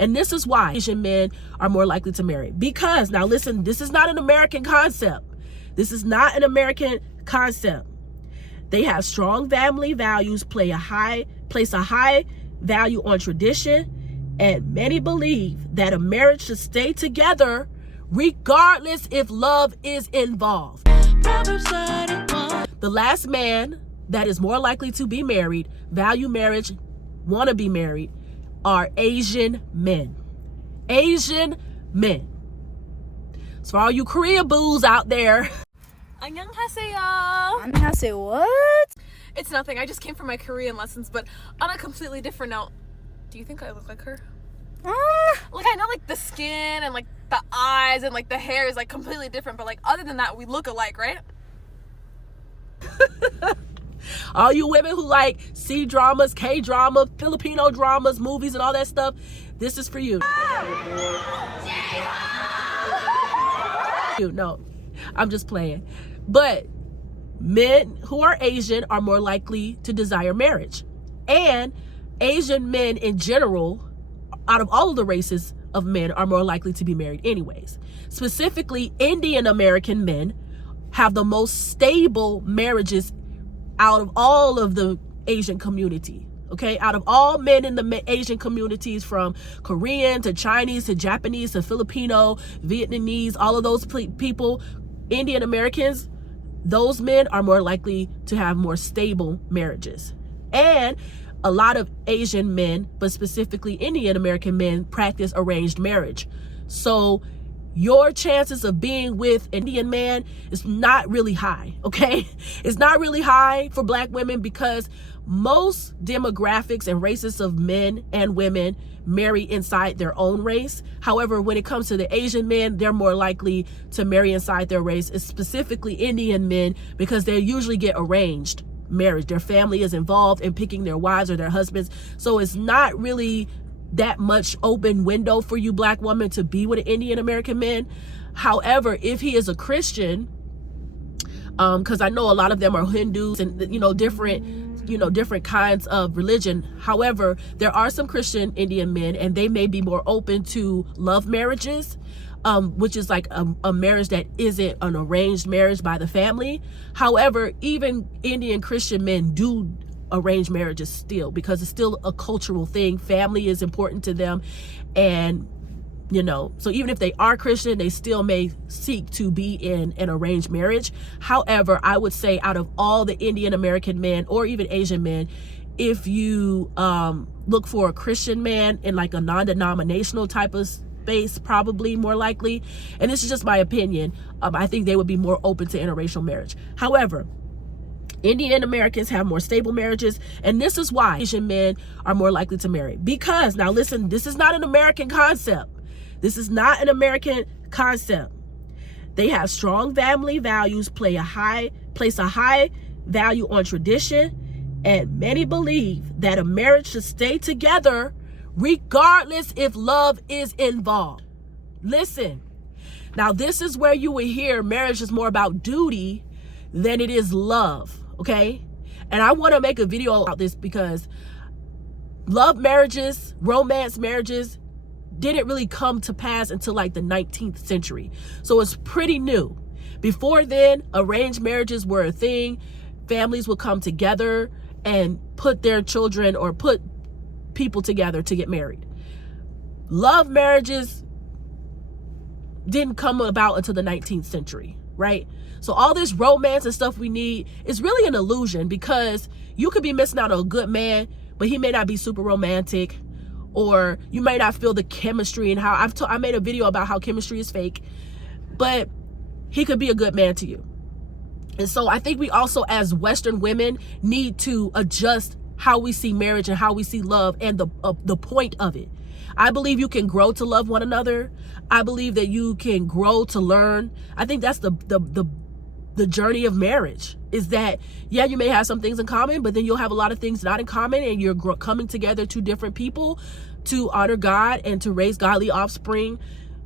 And this is why Asian men are more likely to marry. Because, now listen, this is not an American concept. This is not an American concept. They have strong family values, place a high value on tradition, and many believe that a marriage should stay together regardless if love is involved. The last man that is more likely to be married, value marriage, want to be married, are Asian men. Asian men. So for all you Korea boos out there. 안녕하세요. 안녕하세요. What? It's nothing. I just came from my Korean lessons, but on a completely different note. Do you think I look like her? Like, I know, like, the skin and, like, the eyes and, like, the hair is, like, completely different, but, like, other than that, we look alike, right? All you women who like C dramas, K drama, Filipino dramas, movies, and all that stuff, this is for you. No, I'm just playing. But men who are Asian are more likely to desire marriage. And Asian men in general, out of all of the races of men, are more likely to be married anyways. Specifically, Indian American men have the most stable marriages out of all of the Asian community. Okay, out of all men in the Asian communities, from Korean to Chinese to Japanese to Filipino, Vietnamese, all of those people, Indian Americans, those men are more likely to have more stable marriages. And a lot of Asian men, but specifically Indian American men, practice arranged marriage. So your chances of being with an Indian man is not really high, okay? It's not really high for black women because most demographics and races of men and women marry inside their own race. However, when it comes to the Asian men, they're more likely to marry inside their race, specifically Indian men, because they usually get arranged marriage. Their family is involved in picking their wives or their husbands. So it's not really that much open window for you black women to be with an Indian American man. However, if he is a Christian, because I know a lot of them are Hindus and different kinds of religion. However, there are some Christian Indian men, and they may be more open to love marriages, which is like a marriage that isn't an arranged marriage by the family. However, even Indian Christian men do arranged marriages still, because it's still a cultural thing. Family is important to them, and so even if they are Christian, they still may seek to be in an arranged marriage. However, I would say out of all the Indian American men or even Asian men, if you look for a Christian man in like a non-denominational type of space, probably more likely, and this is just my opinion, I think they would be more open to interracial marriage. However, Indian Americans have more stable marriages, and this is why Asian men are more likely to marry. Because, now listen, this is not an American concept. This is not an American concept. They have strong family values, place a high value on tradition, and many believe that a marriage should stay together regardless if love is involved. Listen, now this is where you will hear marriage is more about duty than it is love. Okay, and I want to make a video about this because love marriages, romance marriages didn't really come to pass until like the 19th century. So it's pretty new. Before then, arranged marriages were a thing. Families would come together and put their children or put people together to get married. Love marriages didn't come about until the 19th century, right? So all this romance and stuff we need is really an illusion, because you could be missing out on a good man, but he may not be super romantic, or you may not feel the chemistry. And how I made a video about how chemistry is fake, but he could be a good man to you. And so I think we also, as Western women, need to adjust how we see marriage and how we see love and the point of it. I believe you can grow to love one another. I believe that you can grow to learn. I think that's the journey of marriage, is that, yeah, you may have some things in common, but then you'll have a lot of things not in common, and you're coming together, two different people, to honor God and to raise godly offspring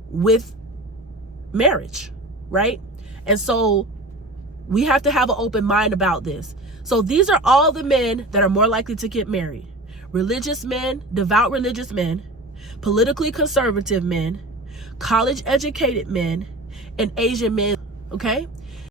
with marriage, right? And so we have to have an open mind about this. So these are all the men that are more likely to get married. Religious men, devout religious men, politically conservative men, college educated men, and Asian men, okay?